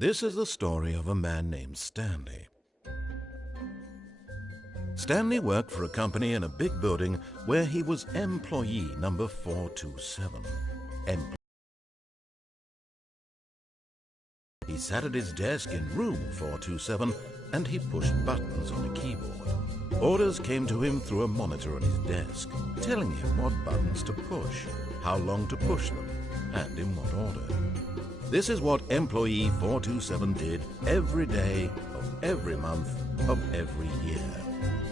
This is the story of a man named Stanley. Stanley worked for a company in a big building where he was employee number 427. He sat at his desk in room 427 and he pushed buttons on a keyboard. Orders came to him through a monitor on his desk, telling him what buttons to push, how long to push them, and in what order. This is what employee 427 did every day of every month of every year.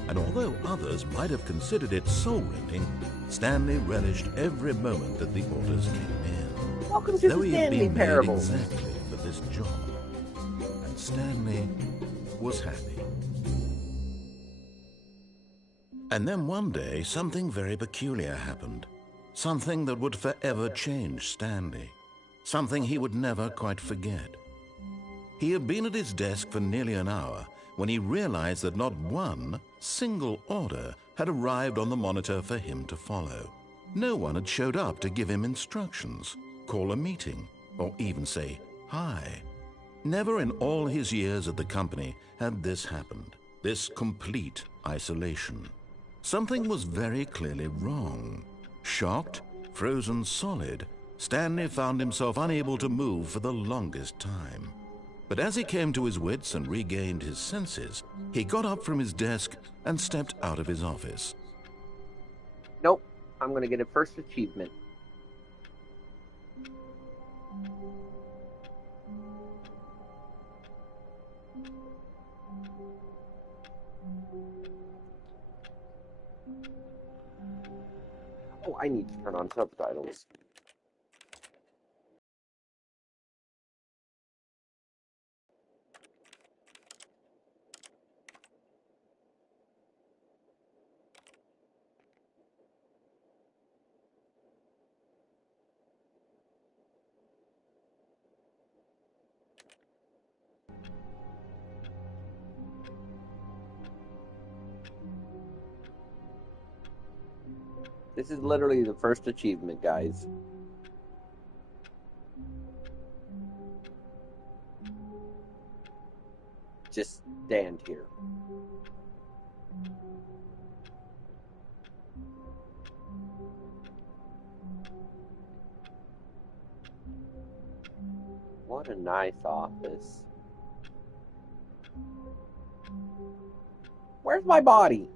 And although others might have considered it soul-rending, Stanley relished every moment that the orders came in. Welcome to Though the he had Stanley been made Parable. exactly for this job. And Stanley was happy. And then one day, something very peculiar happened. Something that would forever change Stanley. Something he would never quite forget. He had been at his desk for nearly an hour when he realized that not one single order had arrived on the monitor for him to follow. No one had showed up to give him instructions, call a meeting, or even say hi. Never in all his years at the company had this happened, this complete isolation. Something was very clearly wrong. Shocked, frozen solid, Stanley found himself unable to move for the longest time. But as he came to his wits and regained his senses, he got up from his desk and stepped out of his office. Nope, I'm gonna get a first achievement. Oh, I need to turn on subtitles. This is literally the first achievement, guys. Just stand here. What a nice office. Where's my body?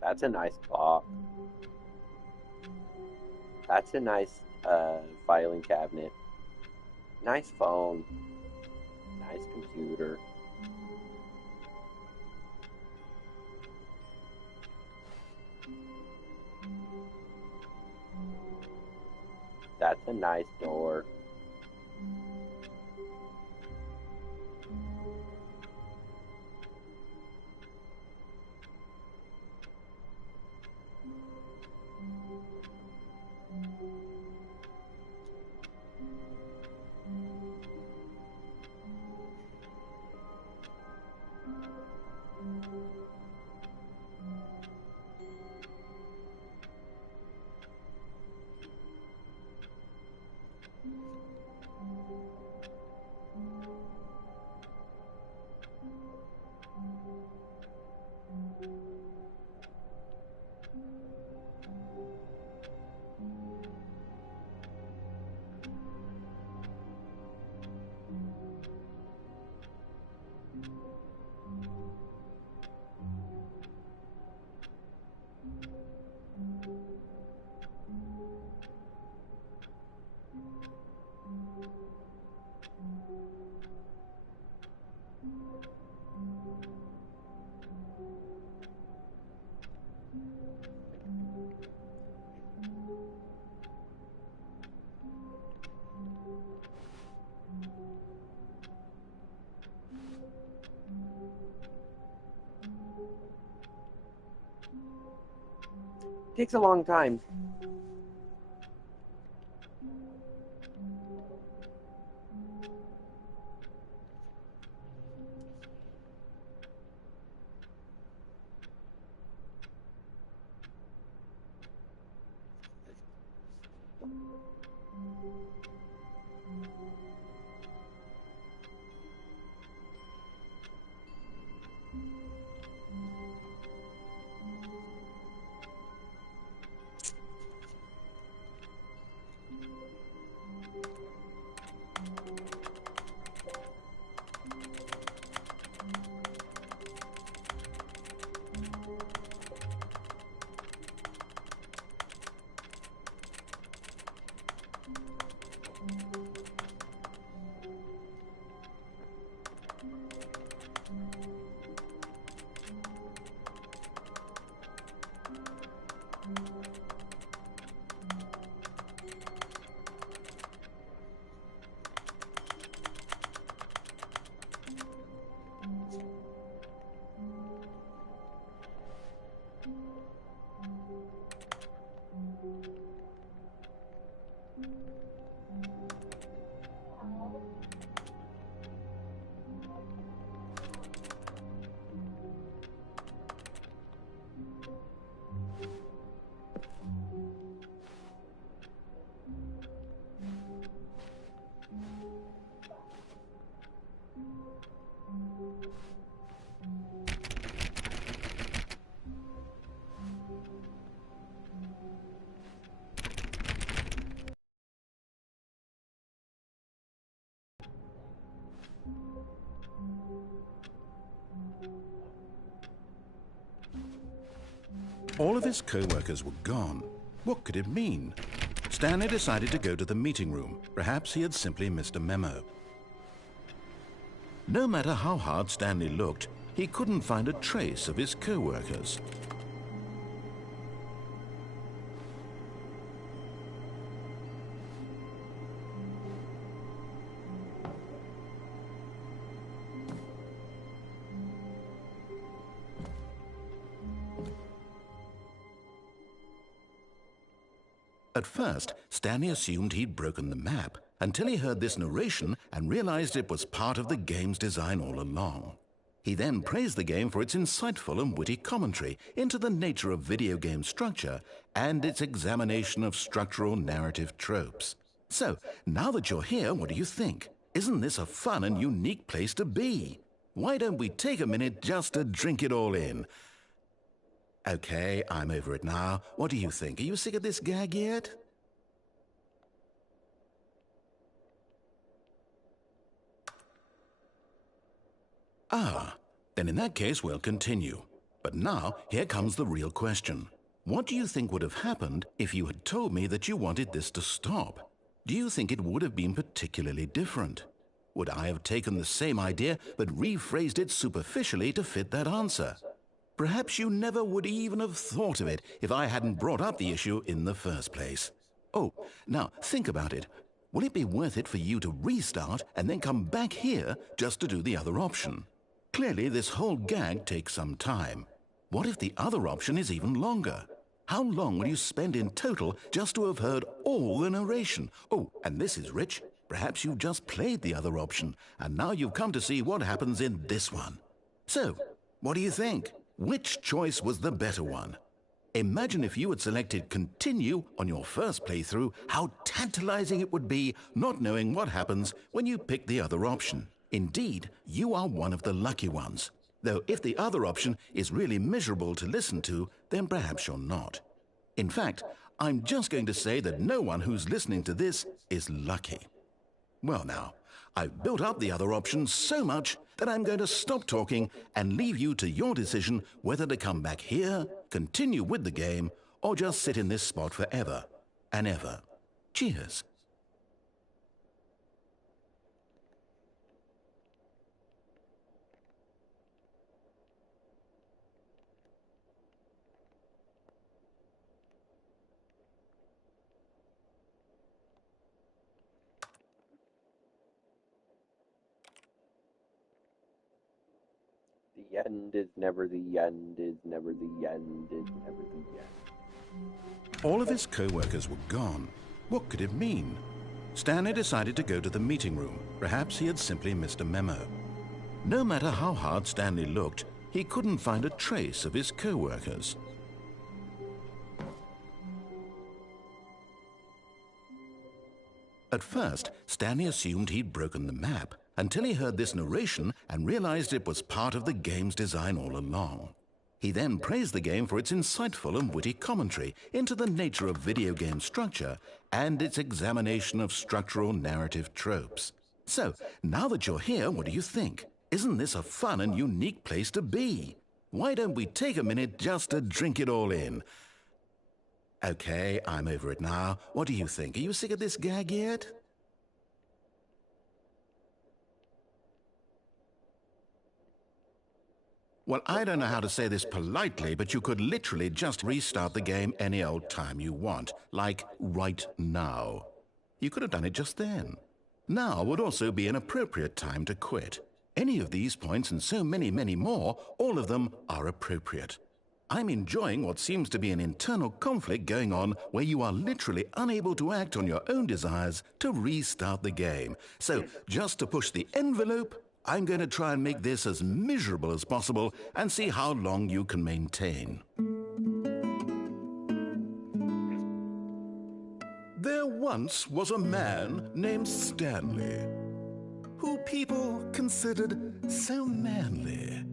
That's a nice clock. That's a nice filing cabinet. Nice phone. Nice computer. That's a nice door. Takes a long time. All of his co-workers were gone. What could it mean? Stanley decided to go to the meeting room. Perhaps he had simply missed a memo. No matter how hard Stanley looked, he couldn't find a trace of his co-workers. At first, Stanley assumed he'd broken the map until he heard this narration and realized it was part of the game's design all along. He then praised the game for its insightful and witty commentary into the nature of video game structure and its examination of structural narrative tropes. So, now that you're here, what do you think? Isn't this a fun and unique place to be? Why don't we take a minute just to drink it all in? Okay, I'm over it now. What do you think? Are you sick of this gag yet? Ah, then in that case we'll continue. But now, here comes the real question. What do you think would have happened if you had told me that you wanted this to stop? Do you think it would have been particularly different? Would I have taken the same idea but rephrased it superficially to fit that answer? Perhaps you never would even have thought of it if I hadn't brought up the issue in the first place. Oh, now think about it. Will it be worth it for you to restart and then come back here just to do the other option? Clearly, this whole gag takes some time. What if the other option is even longer? How long will you spend in total just to have heard all the narration? Oh, and this is rich. Perhaps you've just played the other option, and now you've come to see what happens in this one. So, what do you think? Which choice was the better one? Imagine if you had selected continue on your first playthrough, how tantalizing it would be not knowing what happens when you pick the other option. Indeed, you are one of the lucky ones. Though if the other option is really miserable to listen to, then perhaps you're not. In fact, I'm just going to say that no one who's listening to this is lucky. Well now, I've built up the other option so much that I'm going to stop talking and leave you to your decision whether to come back here, continue with the game, or just sit in this spot forever and ever. Cheers. The end is never the end, is never the end, is never the end. All of his co-workers were gone. What could it mean? Stanley decided to go to the meeting room. Perhaps he had simply missed a memo. No matter how hard Stanley looked, he couldn't find a trace of his co-workers. At first, Stanley assumed he'd broken the map until he heard this narration and realized it was part of the game's design all along. He then praised the game for its insightful and witty commentary into the nature of video game structure and its examination of structural narrative tropes. So, now that you're here, what do you think? Isn't this a fun and unique place to be? Why don't we take a minute just to drink it all in? Okay, I'm over it now. What do you think? Are you sick of this gag yet? Well, I don't know how to say this politely, but you could literally just restart the game any old time you want, like right now. You could have done it just then. Now would also be an appropriate time to quit. Any of these points and so many, many more, all of them are appropriate. I'm enjoying what seems to be an internal conflict going on where you are literally unable to act on your own desires to restart the game. So, just to push the envelope, I'm going to try and make this as miserable as possible and see how long you can maintain. There once was a man named Stanley, who people considered so manly.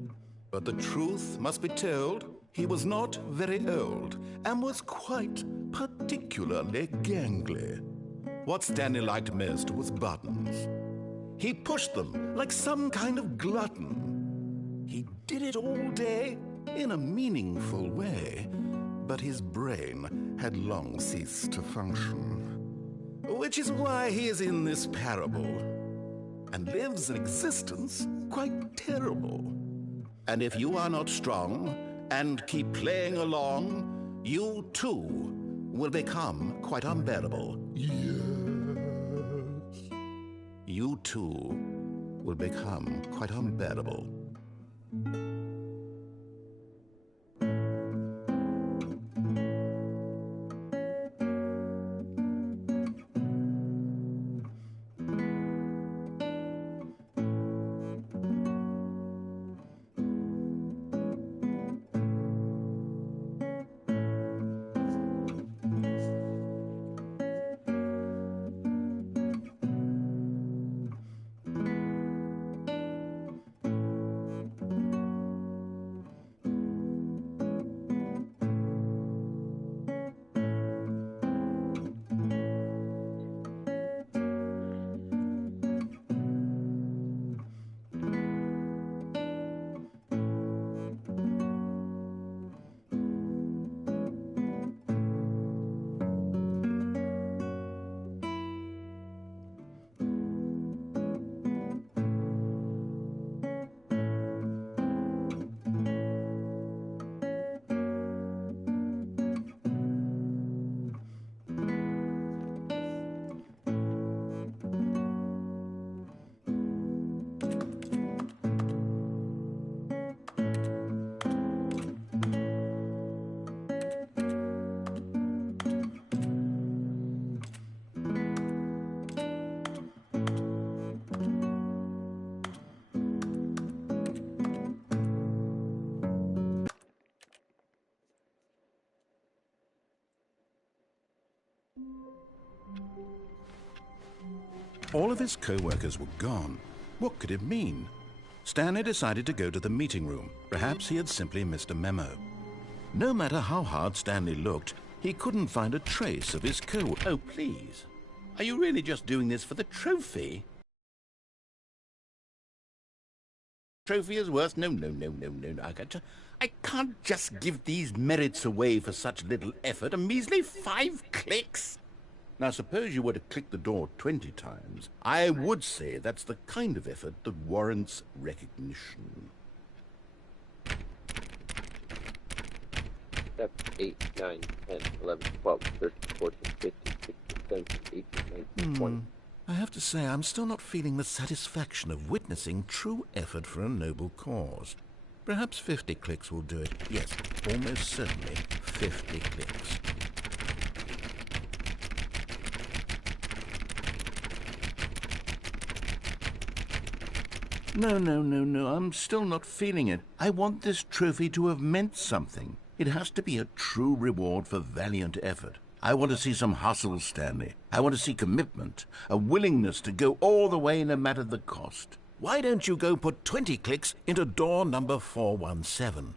But the truth must be told, he was not very old and was quite particularly gangly. What Stanley liked most was buttons. He pushed them like some kind of glutton. He did it all day in a meaningful way, but his brain had long ceased to function. Which is why he is in this parable and lives an existence quite terrible. And if you are not strong and keep playing along, you too will become quite unbearable. Yes. You too will become quite unbearable. All of his co-workers were gone. What could it mean? Stanley decided to go to the meeting room. Perhaps he had simply missed a memo. No matter how hard Stanley looked, he couldn't find a trace of his co-worker. Oh, please. Are you really just doing this for the trophy? Trophy is worth... No. I can't just give these merits away for such little effort. A measly 5 clicks. Now, suppose you were to click the door 20 times. I would say that's the kind of effort that warrants recognition. Step 8, 9, 10, 11, 12, 13, 14, 15, 16, 17, 18, 19, 20. I have to say, I'm still not feeling the satisfaction of witnessing true effort for a noble cause. Perhaps 50 clicks will do it. Yes, almost certainly 50 clicks. No, I'm still not feeling it. I want this trophy to have meant something. It has to be a true reward for valiant effort. I want to see some hustle, Stanley. I want to see commitment, a willingness to go all the way no matter the cost. Why don't you go put 20 clicks into door number 417?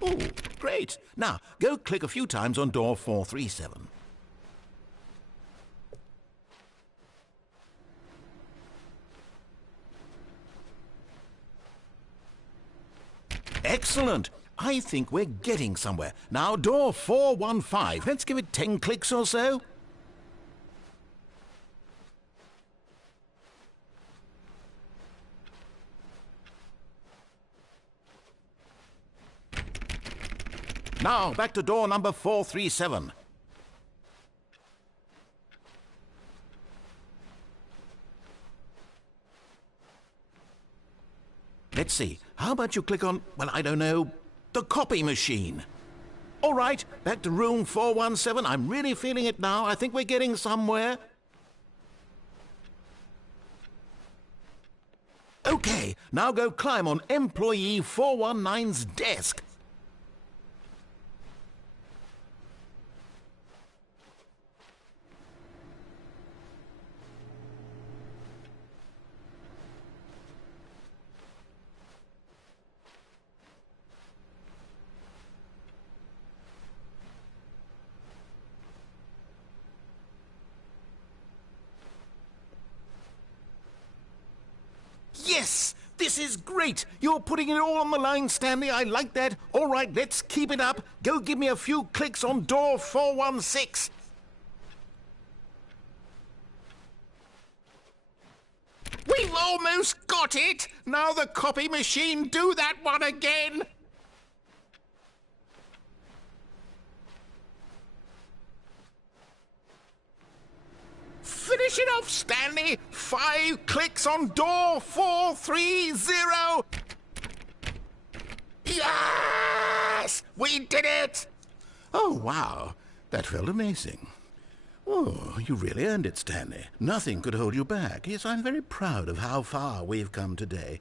Oh, great. Now, go click a few times on door 437. Excellent. I think we're getting somewhere. Now, door 415. Let's give it 10 clicks or so. Now, back to door number 437. Let's see. How about you click on, well, I don't know, the copy machine? All right, back to room 417. I'm really feeling it now. I think we're getting somewhere. Okay, now go climb on employee 419's desk. Yes! This is great! You're putting it all on the line, Stanley. I like that. All right, let's keep it up. Go give me a few clicks on door 416. We've almost got it! Now the copy machine, do that one again! Finish it off, Stanley! 5 clicks on door 430! Yes! We did it! Oh, wow. That felt amazing. Oh, you really earned it, Stanley. Nothing could hold you back. Yes, I'm very proud of how far we've come today.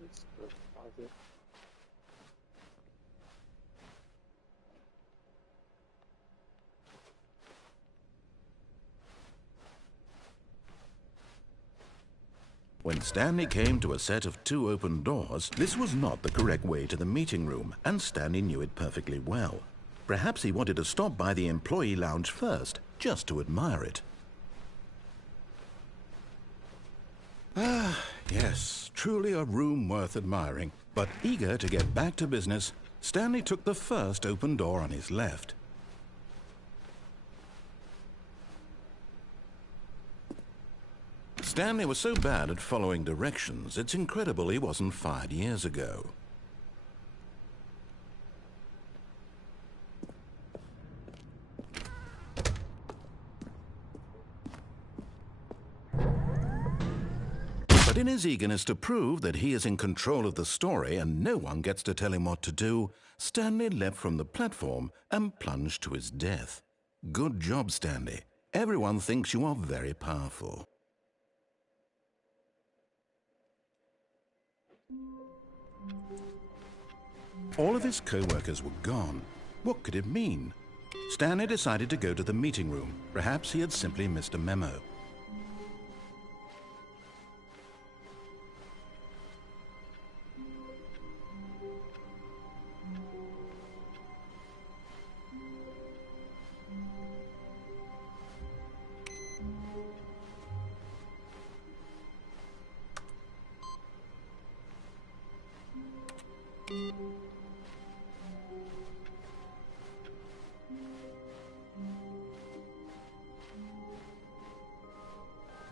Let's go pause it. When Stanley came to a set of 2 open doors, this was not the correct way to the meeting room, and Stanley knew it perfectly well. Perhaps he wanted to stop by the employee lounge first, just to admire it. Ah, yes, truly a room worth admiring. But eager to get back to business, Stanley took the first open door on his left. Stanley was so bad at following directions, it's incredible he wasn't fired years ago. But in his eagerness to prove that he is in control of the story and no one gets to tell him what to do, Stanley leapt from the platform and plunged to his death. Good job, Stanley. Everyone thinks you are very powerful. All of his co-workers were gone. What could it mean? Stanley decided to go to the meeting room. Perhaps he had simply missed a memo.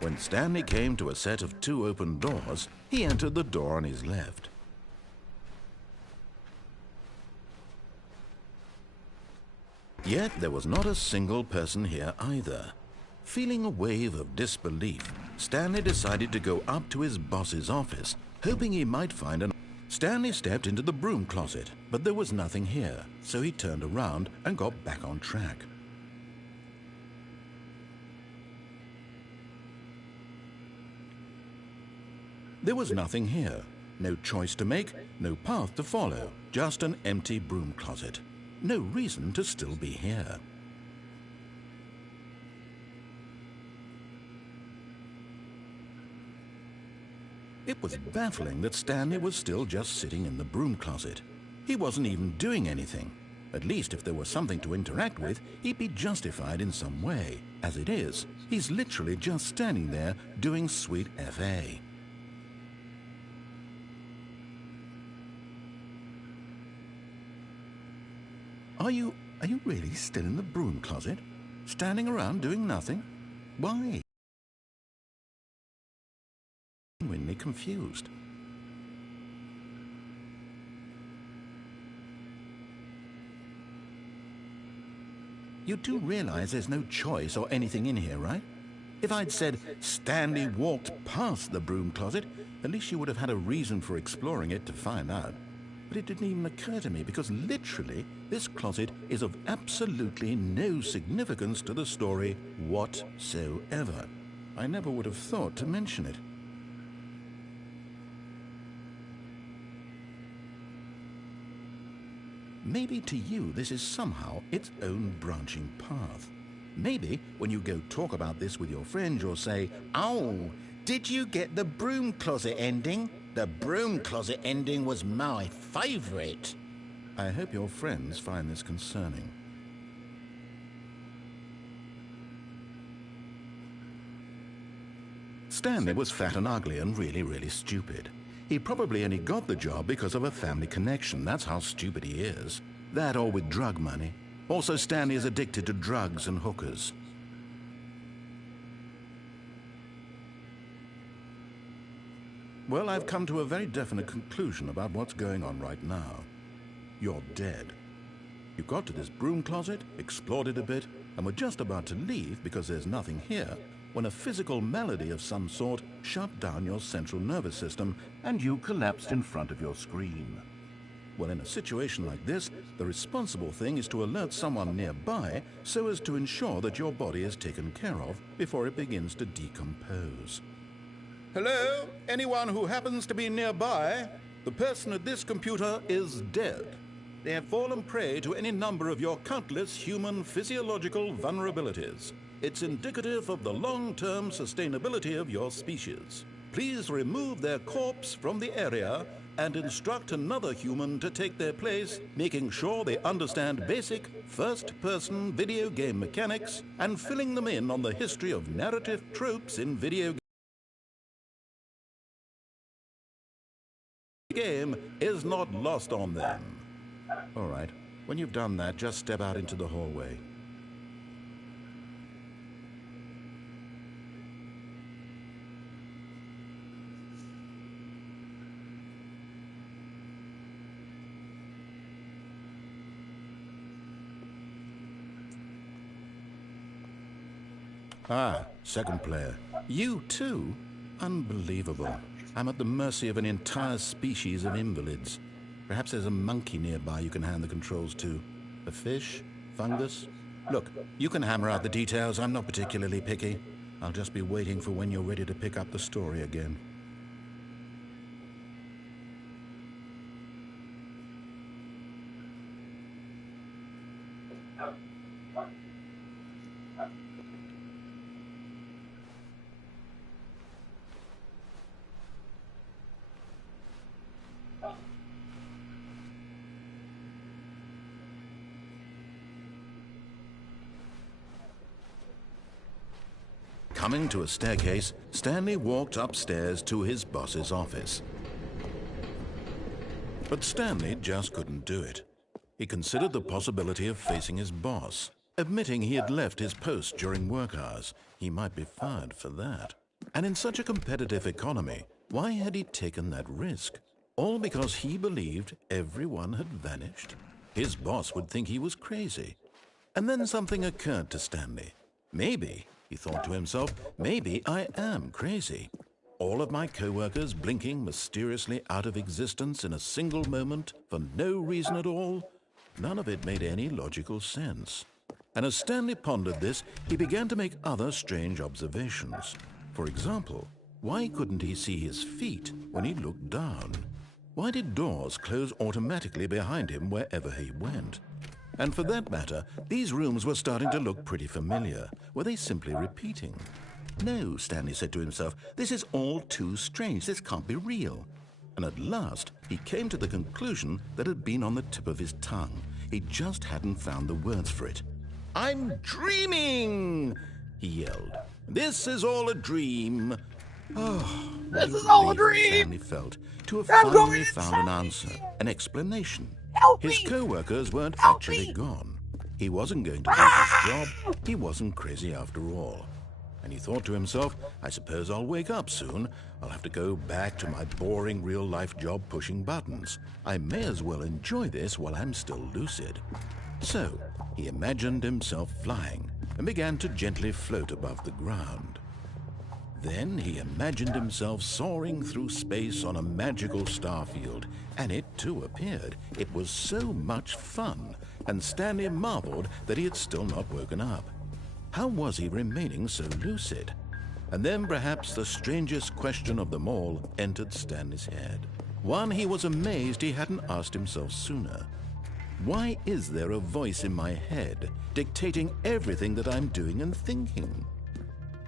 When Stanley came to a set of 2 open doors, he entered the door on his left. Yet there was not a single person here either. Feeling a wave of disbelief, Stanley decided to go up to his boss's office, hoping he might find an... Stanley stepped into the broom closet, but there was nothing here, so he turned around and got back on track. There was nothing here. No choice to make, no path to follow, just an empty broom closet. No reason to still be here. It was baffling that Stanley was still just sitting in the broom closet. He wasn't even doing anything. At least if there was something to interact with, he'd be justified in some way. As it is, he's literally just standing there doing sweet FA. Are you really still in the broom closet? Standing around doing nothing? Why? Genuinely confused. You do realize there's no choice or anything in here, right? If I'd said Stanley walked past the broom closet, at least you would have had a reason for exploring it to find out. But it didn't even occur to me because literally this closet is of absolutely no significance to the story whatsoever. I never would have thought to mention it. Maybe to you this is somehow its own branching path. Maybe when you go talk about this with your friends you'll say, "Oh, did you get the broom closet ending? The broom closet ending was my favorite." I hope your friends find this concerning. Stanley was fat and ugly and really stupid. He probably only got the job because of a family connection. That's how stupid he is. That or with drug money. Also, Stanley is addicted to drugs and hookers. Well, I've come to a very definite conclusion about what's going on right now. You're dead. You got to this broom closet, explored it a bit, and were just about to leave because there's nothing here, when a physical malady of some sort shut down your central nervous system and you collapsed in front of your screen. Well, in a situation like this, the responsible thing is to alert someone nearby so as to ensure that your body is taken care of before it begins to decompose. Hello? Anyone who happens to be nearby? The person at this computer is dead. They have fallen prey to any number of your countless human physiological vulnerabilities. It's indicative of the long-term sustainability of your species. Please remove their corpse from the area and instruct another human to take their place, making sure they understand basic first-person video game mechanics and filling them in on the history of narrative tropes in video game is not lost on them. All right, when you've done that, just step out into the hallway. Ah, second player. You too? Unbelievable. I'm at the mercy of an entire species of invalids. Perhaps there's a monkey nearby you can hand the controls to. A fish? Fungus? Look, you can hammer out the details. I'm not particularly picky. I'll just be waiting for when you're ready to pick up the story again. Coming to a staircase, Stanley walked upstairs to his boss's office. But Stanley just couldn't do it. He considered the possibility of facing his boss. Admitting he had left his post during work hours, he might be fired for that. And in such a competitive economy, why had he taken that risk? All because he believed everyone had vanished? His boss would think he was crazy. And then something occurred to Stanley. Maybe, he thought to himself, maybe I am crazy. All of my co-workers blinking mysteriously out of existence in a single moment for no reason at all? None of it made any logical sense. And as Stanley pondered this, he began to make other strange observations. For example, why couldn't he see his feet when he looked down? Why did doors close automatically behind him wherever he went? And for that matter, these rooms were starting to look pretty familiar. Were they simply repeating? No, Stanley said to himself, this is all too strange. This can't be real. And at last, he came to the conclusion that had been on the tip of his tongue. he just hadn't found the words for it. "I'm dreaming!" he yelled. "This is all a dream." Oh, This is all a dream! Stanley felt to have I'm finally going found an insane! answer, an explanation. Help His me! co-workers weren't Help actually me! gone. He wasn't going to lose his job. He wasn't crazy after all. And he thought to himself, I suppose I'll wake up soon. I'll have to go back to my boring real-life job pushing buttons. I may as well enjoy this while I'm still lucid. So he imagined himself flying and began to gently float above the ground. Then he imagined himself soaring through space on a magical starfield, and it too appeared. It was so much fun, and Stanley marveled that he had still not woken up. How was he remaining so lucid? And then perhaps the strangest question of them all entered Stanley's head. One he was amazed he hadn't asked himself sooner. Why is there a voice in my head dictating everything that I'm doing and thinking?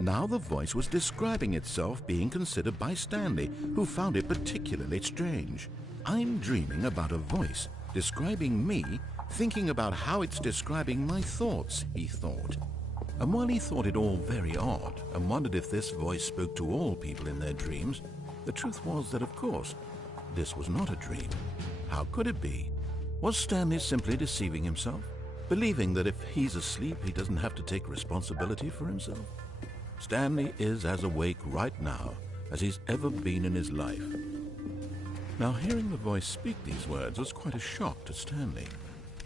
Now the voice was describing itself being considered by Stanley, who found it particularly strange. I'm dreaming about a voice describing me, thinking about how it's describing my thoughts, he thought. And while he thought it all very odd and wondered if this voice spoke to all people in their dreams, the truth was that, of course, this was not a dream. How could it be? Was Stanley simply deceiving himself, believing that if he's asleep, he doesn't have to take responsibility for himself? Stanley is as awake right now as he's ever been in his life. Now, hearing the voice speak these words was quite a shock to Stanley.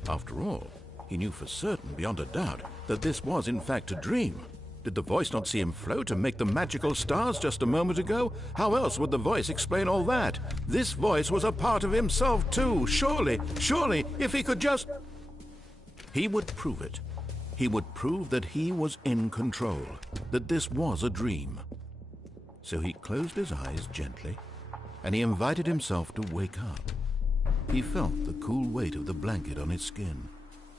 After all, he knew for certain, beyond a doubt, that this was in fact a dream. Did the voice not see him float and make the magical stars just a moment ago? How else would the voice explain all that? This voice was a part of himself too. Surely, if he could just... He would prove it. He would prove that he was in control, that this was a dream. So he closed his eyes gently, and he invited himself to wake up. He felt the cool weight of the blanket on his skin,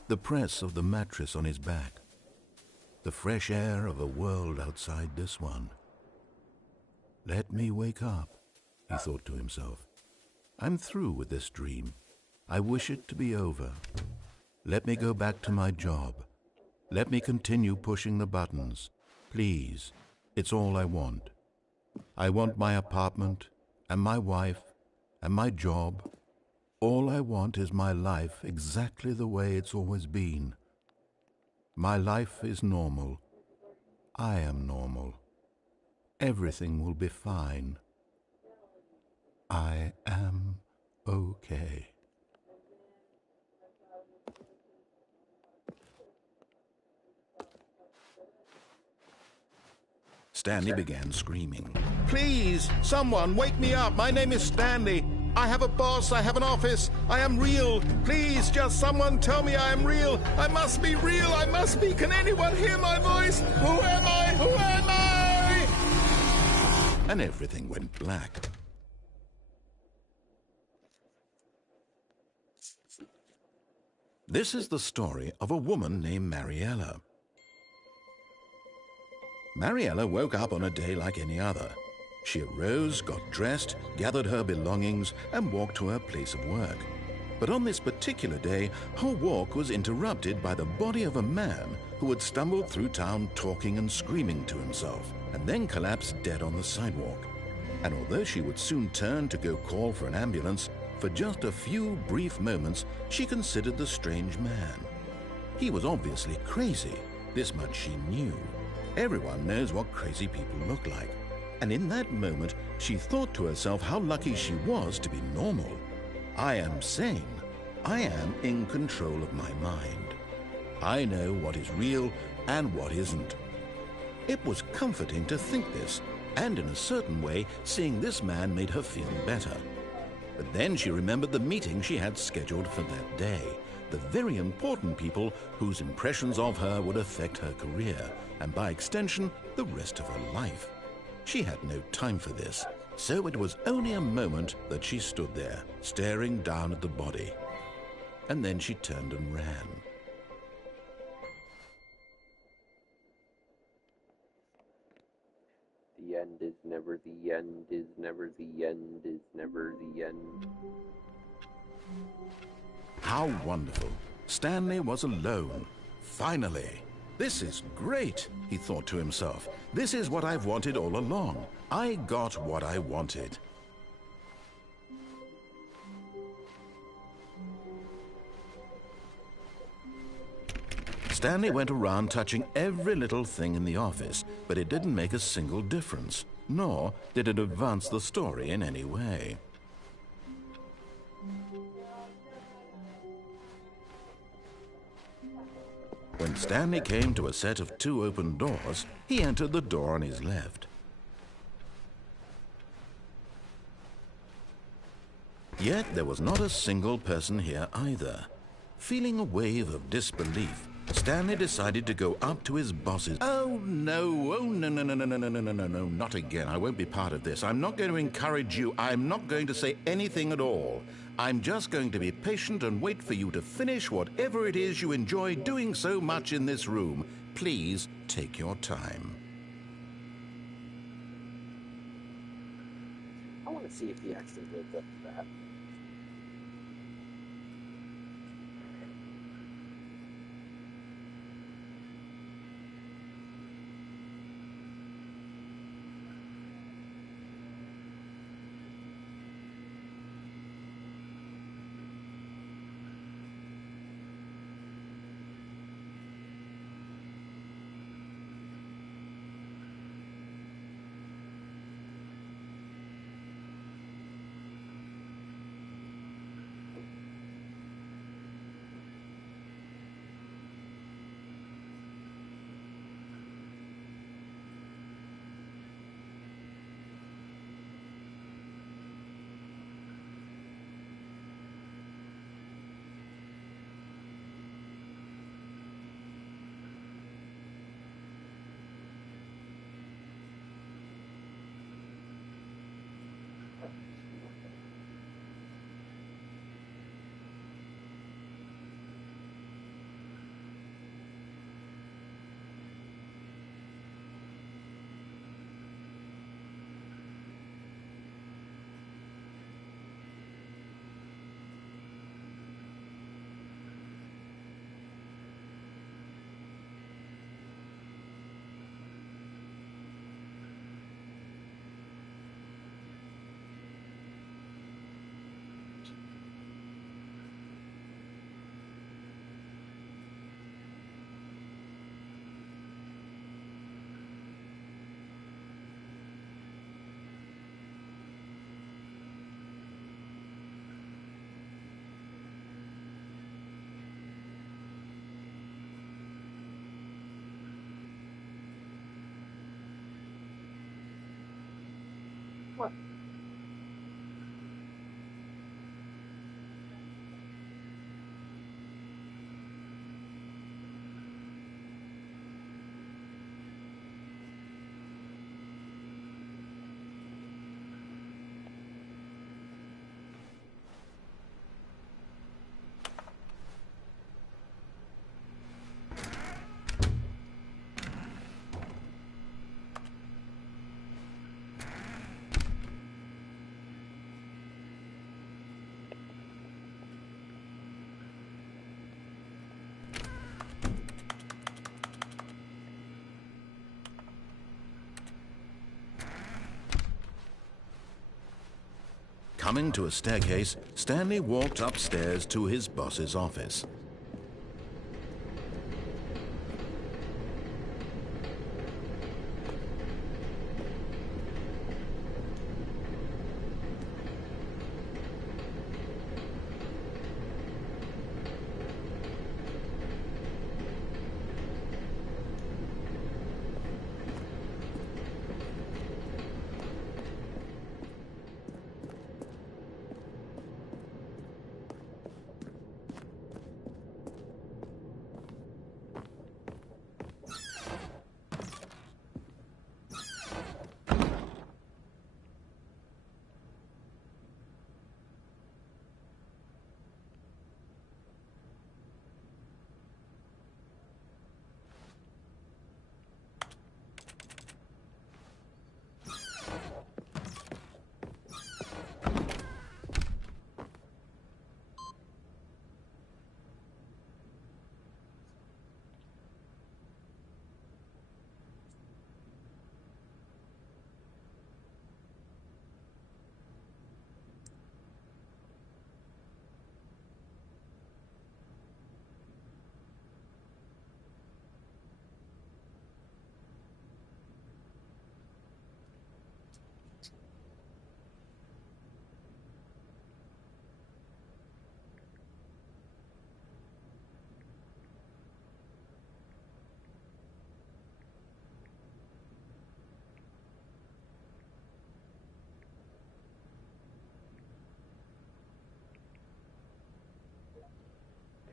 the press of the mattress on his back, the fresh air of a world outside this one. Let me wake up, he thought to himself. I'm through with this dream. I wish it to be over. Let me go back to my job. Let me continue pushing the buttons. Please, it's all I want. I want my apartment, and my wife, and my job. All I want is my life exactly the way it's always been. My life is normal. I am normal. Everything will be fine. I am okay. Stanley began screaming. Please, someone, wake me up. My name is Stanley. I have a boss. I have an office. I am real. Please, just someone tell me I am real. I must be real. I must be. Can anyone hear my voice? Who am I? Who am I? And everything went black. This is the story of a woman named Mariella. Mariella woke up on a day like any other. She arose, got dressed, gathered her belongings, and walked to her place of work. But on this particular day, her walk was interrupted by the body of a man who had stumbled through town talking and screaming to himself, and then collapsed dead on the sidewalk. And although she would soon turn to go call for an ambulance, for just a few brief moments she considered the strange man. He was obviously crazy. This much she knew. Everyone knows what crazy people look like. And in that moment, she thought to herself how lucky she was to be normal. I am sane. I am in control of my mind. I know what is real and what isn't. It was comforting to think this, and in a certain way, seeing this man made her feel better. But then she remembered the meeting she had scheduled for that day, the very important people whose impressions of her would affect her career, and by extension, the rest of her life. She had no time for this, so it was only a moment that she stood there, staring down at the body. And then she turned and ran. The end is never the end, is never the end, is never the end. How wonderful. Stanley was alone. Finally. This is great, he thought to himself. This is what I've wanted all along. I got what I wanted. Stanley went around touching every little thing in the office, but it didn't make a single difference, nor did it advance the story in any way. When Stanley came to a set of 2 open doors, he entered the door on his left. Yet there was not a single person here either. Feeling a wave of disbelief, Stanley decided to go up to his boss's. Oh no, no, not again. I won't be part of this. I'm not going to encourage you. I'm not going to say anything at all. I'm just going to be patient and wait for you to finish whatever it is you enjoy doing so much in this room. Please take your time. I want to see if he actually lives up to that. What? Coming to a staircase, Stanley walked upstairs to his boss's office.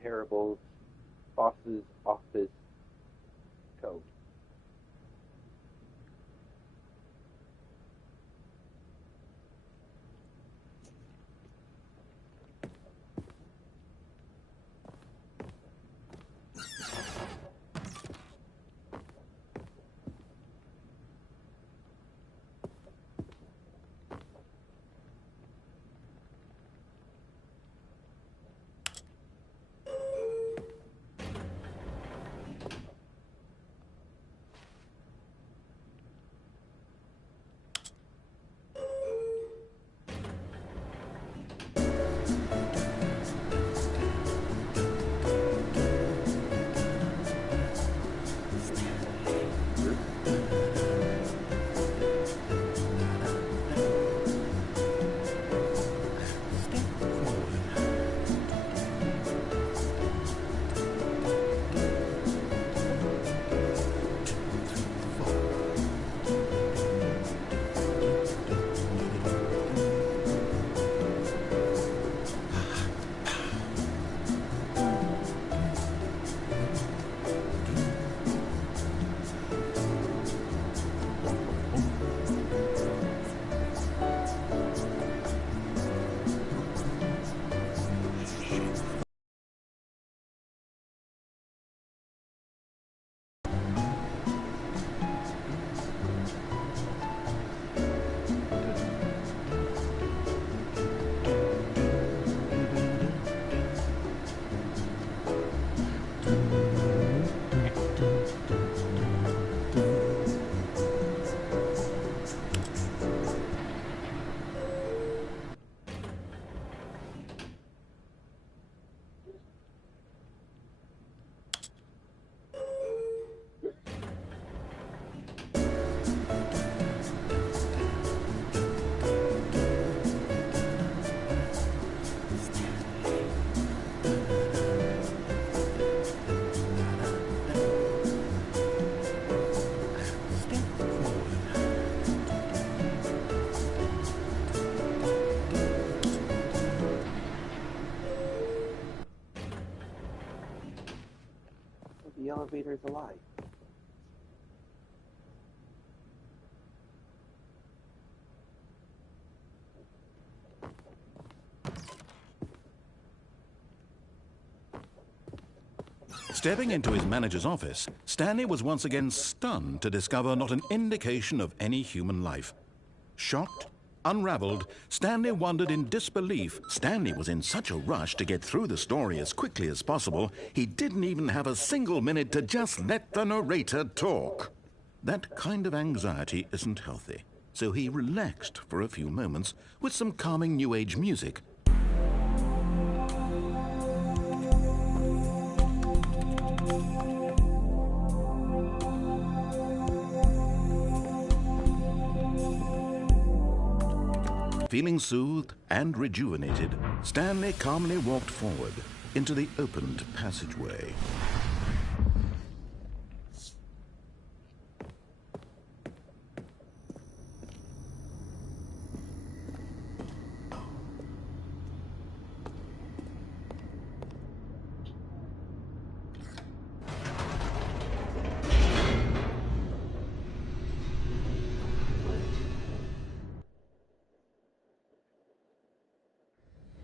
Parable's boss's office code. The elevator's alive. Stepping into his manager's office, Stanley was once again stunned to discover not an indication of any human life. Shocked, unraveled, Stanley wondered in disbelief. Stanley was in such a rush to get through the story as quickly as possible, he didn't even have a single minute to just let the narrator talk. That kind of anxiety isn't healthy, so he relaxed for a few moments with some calming New Age music. Feeling soothed and rejuvenated, Stanley calmly walked forward into the opened passageway.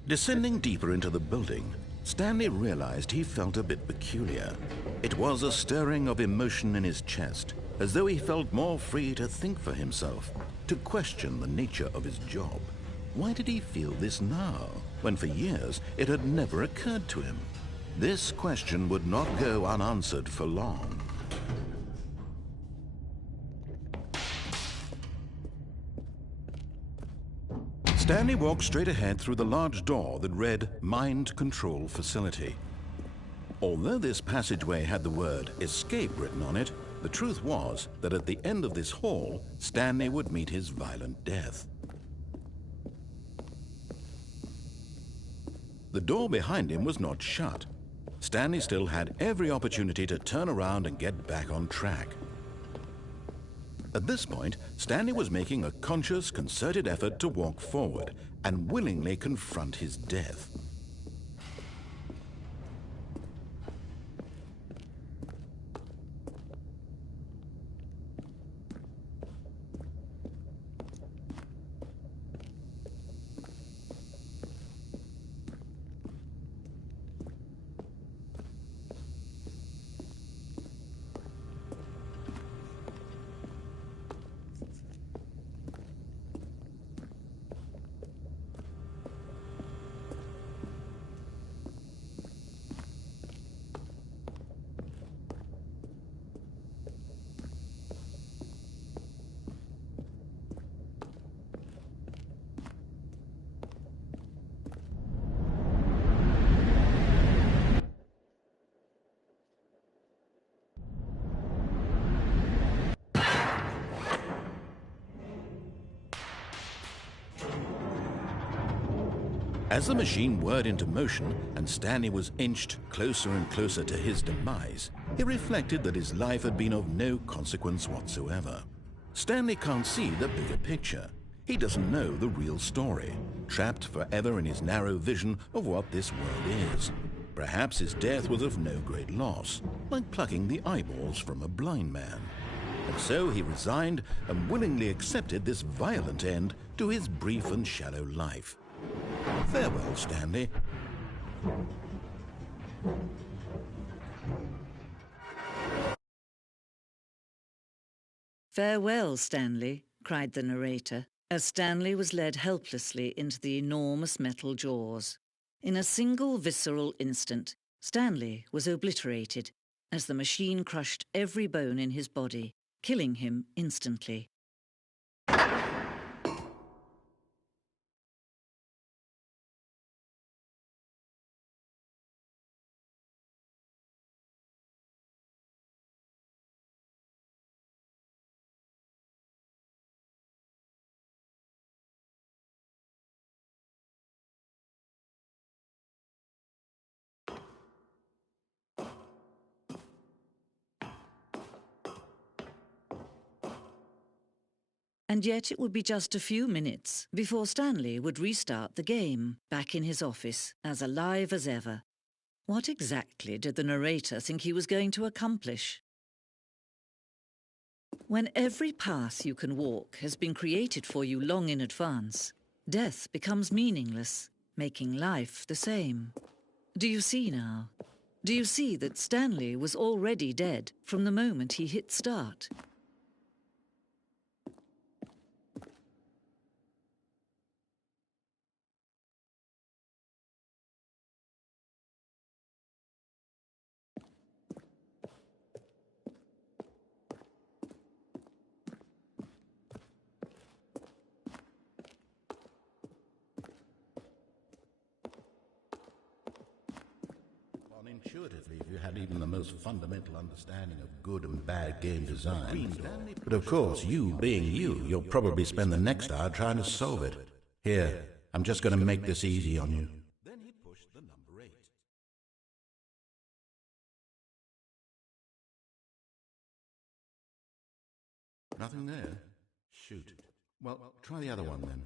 Descending deeper into the building, Stanley realized he felt a bit peculiar. It was a stirring of emotion in his chest, as though he felt more free to think for himself, to question the nature of his job. Why did he feel this now, when for years it had never occurred to him? This question would not go unanswered for long. Stanley walked straight ahead through the large door that read Mind Control Facility. Although this passageway had the word escape written on it, the truth was that at the end of this hall, Stanley would meet his violent death. The door behind him was not shut. Stanley still had every opportunity to turn around and get back on track. At this point, Stanley was making a conscious, concerted effort to walk forward and willingly confront his death. As the machine whirred into motion and Stanley was inched closer and closer to his demise, he reflected that his life had been of no consequence whatsoever. Stanley can't see the bigger picture. He doesn't know the real story, trapped forever in his narrow vision of what this world is. Perhaps his death was of no great loss, like plucking the eyeballs from a blind man. And so he resigned and willingly accepted this violent end to his brief and shallow life. Farewell, Stanley. "Farewell, Stanley," cried the narrator, as Stanley was led helplessly into the enormous metal jaws. In a single visceral instant, Stanley was obliterated as the machine crushed every bone in his body, killing him instantly. And yet it would be just a few minutes before Stanley would restart the game, back in his office, as alive as ever. What exactly did the narrator think he was going to accomplish? When every path you can walk has been created for you long in advance, death becomes meaningless, making life the same. Do you see now? Do you see that Stanley was already dead from the moment he hit start? Intuitively, if you had even the most fundamental understanding of good and bad game design. But of course, you being you, you'll probably spend the next hour trying to solve it. Here, I'm just going to make this easy on you. Then he pushed the number 8. Nothing there? Shoot. Well, try the other one then.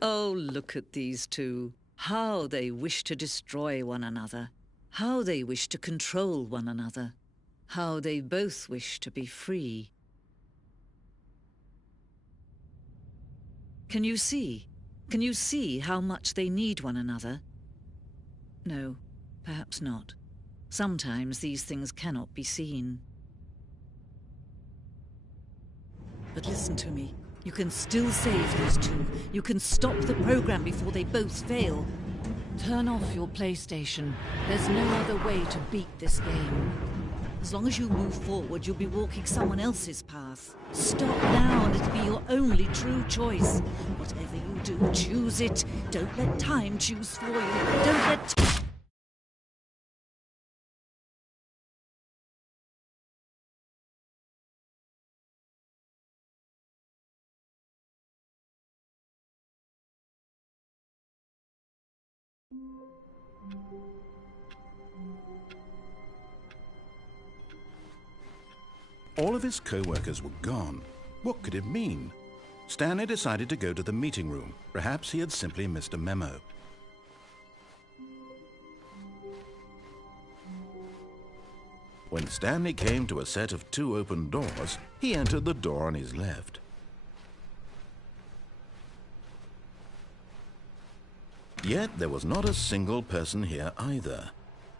Oh, look at these two. How they wish to destroy one another. How they wish to control one another. How they both wish to be free. Can you see? Can you see how much they need one another? No, perhaps not. Sometimes these things cannot be seen. But listen to me. You can still save these two. You can stop the program before they both fail. Turn off your PlayStation. There's no other way to beat this game. As long as you move forward, you'll be walking someone else's path. Stop now and it'll be your only true choice. Whatever you do, choose it. Don't let time choose for you. Don't let... All of his co-workers were gone. What could it mean? Stanley decided to go to the meeting room. Perhaps he had simply missed a memo. When Stanley came to a set of 2 open doors, he entered the door on his left. Yet there was not a single person here either.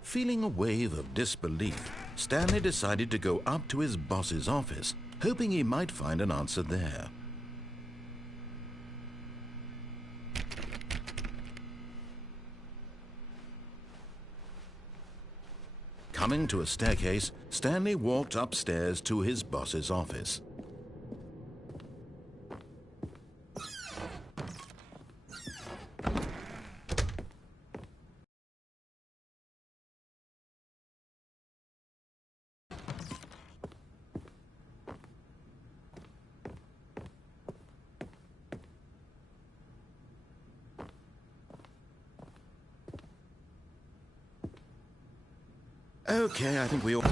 Feeling a wave of disbelief, Stanley decided to go up to his boss's office, hoping he might find an answer there. Coming to a staircase, Stanley walked upstairs to his boss's office. Okay, I think we all...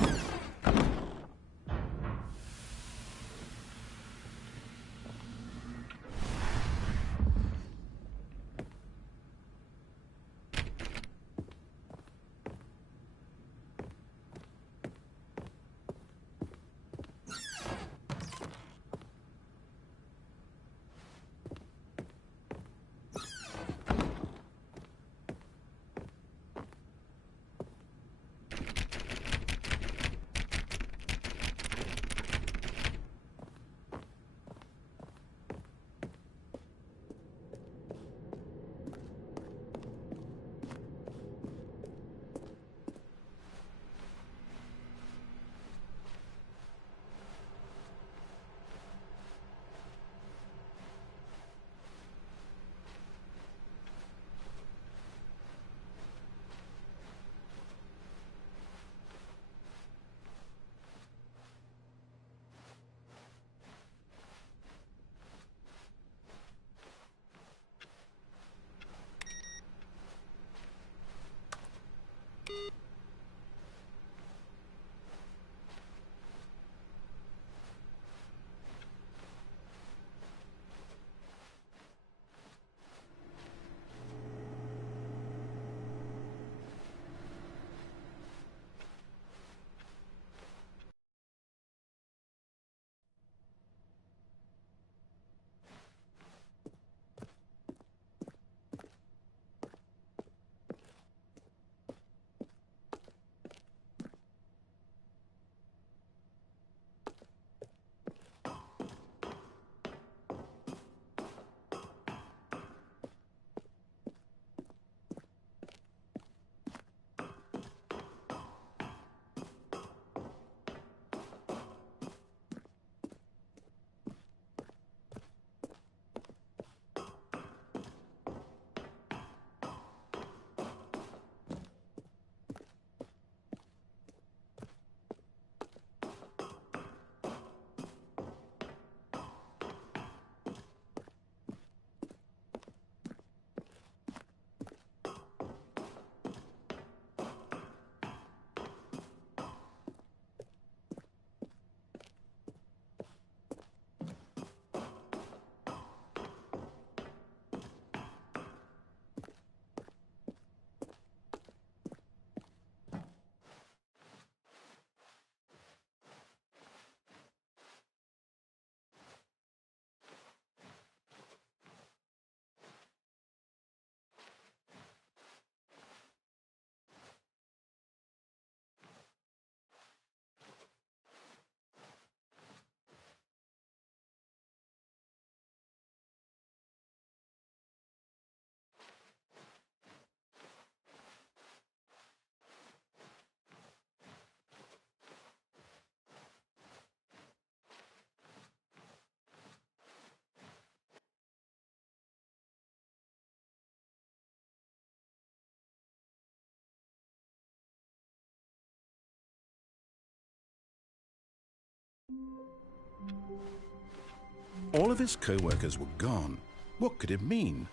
All of his co-workers were gone. What could it mean?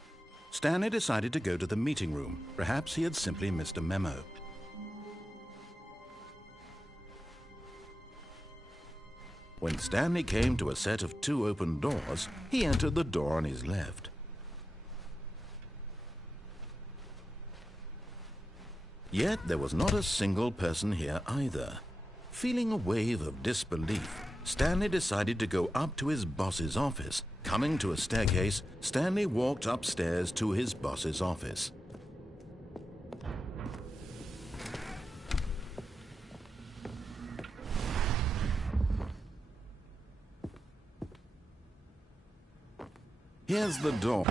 Stanley decided to go to the meeting room. Perhaps he had simply missed a memo. When Stanley came to a set of 2 open doors, he entered the door on his left. Yet there was not a single person here either. Feeling a wave of disbelief, Stanley decided to go up to his boss's office. Coming to a staircase, Stanley walked upstairs to his boss's office. Here's the door.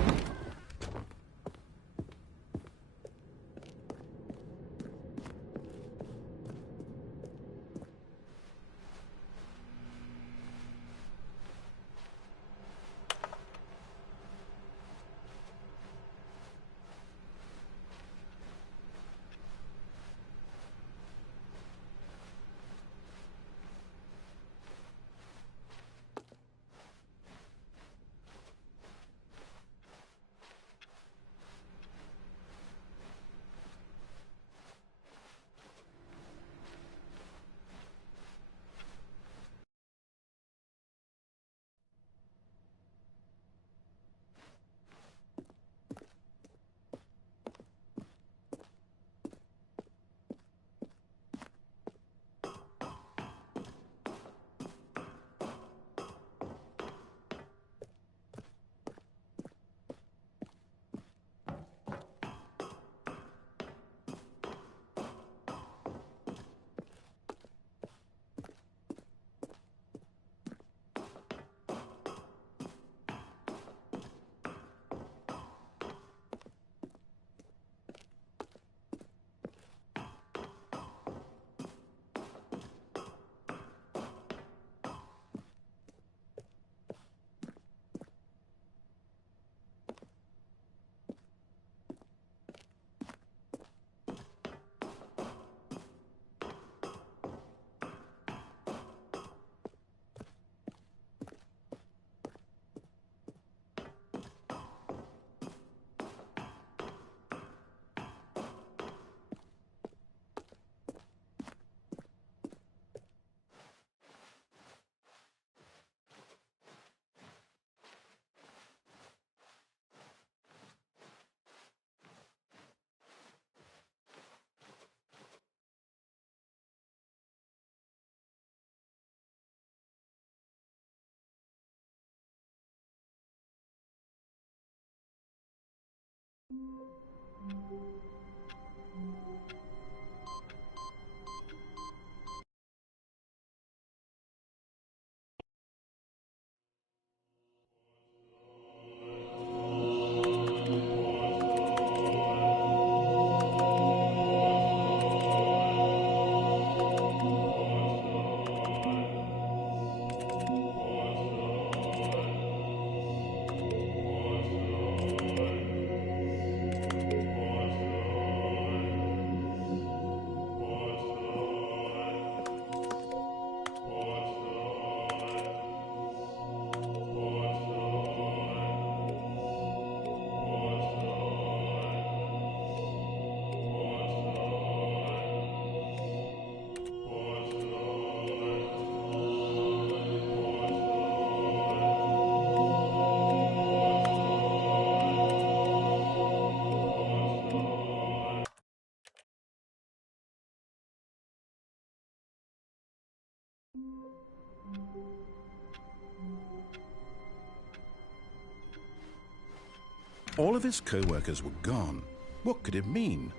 All of his co-workers were gone. What could it mean?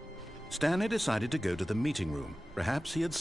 Stanley decided to go to the meeting room. Perhaps he had